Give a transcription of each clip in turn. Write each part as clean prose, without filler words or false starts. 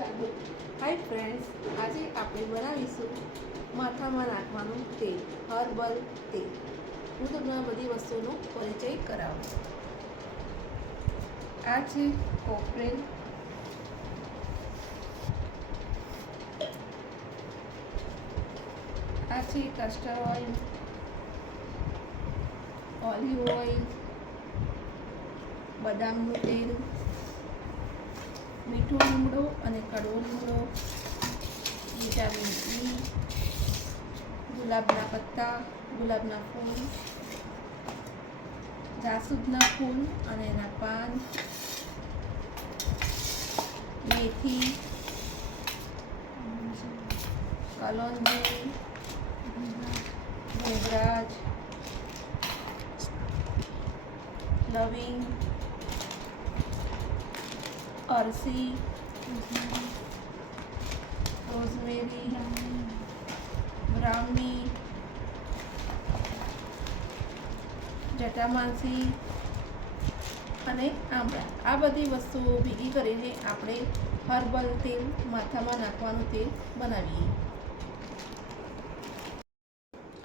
Hi friends, આજે આપણે બનાવીશું માથામાં નાખવાનું તેલ, હર્બલ તેલ. હું તમને બધી વસ્તુનો પરિચય કરાવું. આ છે કોપરેલ, આ છે કસ્ટર ઓઇલ, ઓલિવ ઓઇલ, બદામનું તેલ, મીઠો લીમડો અને કડવો લીમડો, વિટામિન ઈ, ગુલાબના પત્તા, ગુલાબના ફૂલ, જાસૂદના ફૂલ અને એના પાન, મેથી, કલોંજી, મોગરાજ, લવિંગ, અરસી, રોઝમેરી, બ્રાહ્મી, જટામાસી અને આમળા. આ બધી વસ્તુઓ ભેગી કરીને આપણે હર્બલ તેલ, માથામાં નાખવાનું તેલ બનાવીએ.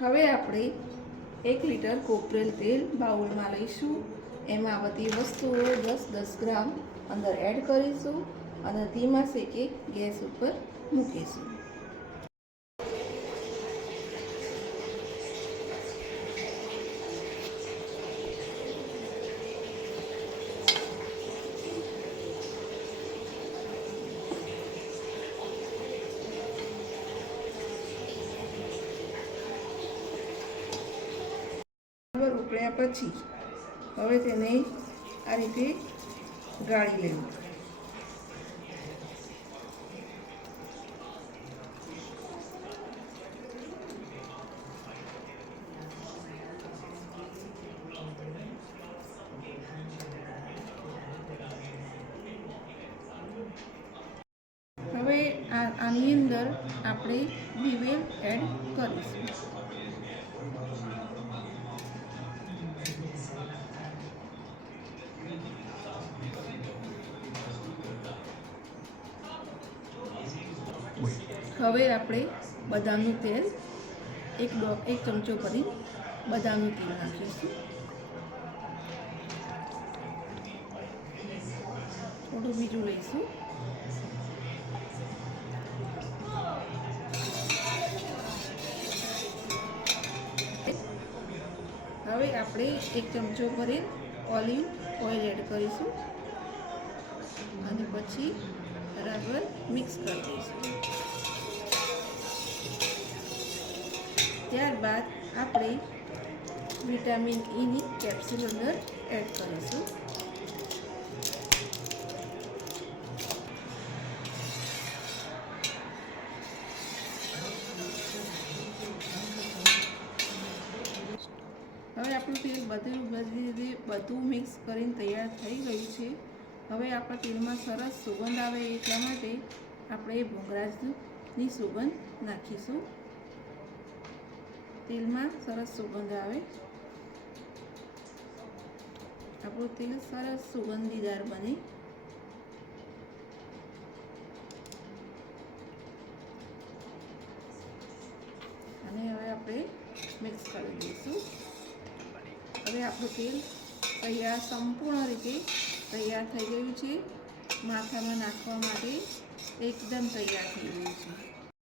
હવે આપણે 1 લીટર કોપરેલ તેલ બાઉલમાં લઈશું. એમાં બધી વસ્તુઓ 10-10 ગ્રામ અંદર એડ કરીશું અને ધીમા સેકે ગેસ ઉપર મૂકીશું. ઉકળ્યા પછી હવે તેને આ રીતે ગાળી લેવું. હવે આની અંદર આપણે દિવેલ એડ કરીશું. હવે આપણે બદામનું તેલ એક ચમચો ભરી બદામનું તેલ નાખીશું. થોડું બીજું લઈશું. હવે આપણે 1 ચમચો ભરી ઓલિવ ઓઇલ એડ કરીશું અને પછી બરાબર મિક્સ કરી દઈશું. ત્યારબાદ આપણે વિટામિન ઈની કેપ્સ્યુલ અંદર એડ કરીશું. હવે આપણું તેલ બધું મિક્સ કરીને તૈયાર થઈ ગયું છે. હવે આપણા તેલમાં સરસ સુગંધ આવે એટલા માટે આપણે ભોંગરાજની સુગંધ નાખીશું. તેલમાં સરસ સુગંધ આવે, આપણું તેલ સરસ સુગંધીદાર બને. અને હવે આપણે મિક્સ કરી દઈશું. હવે આપણું તેલ સંપૂર્ણ રીતે તૈયાર થઈ ગયું છે. માથામાં નાખવા માટે એકદમ તૈયાર થઈ ગયું છે.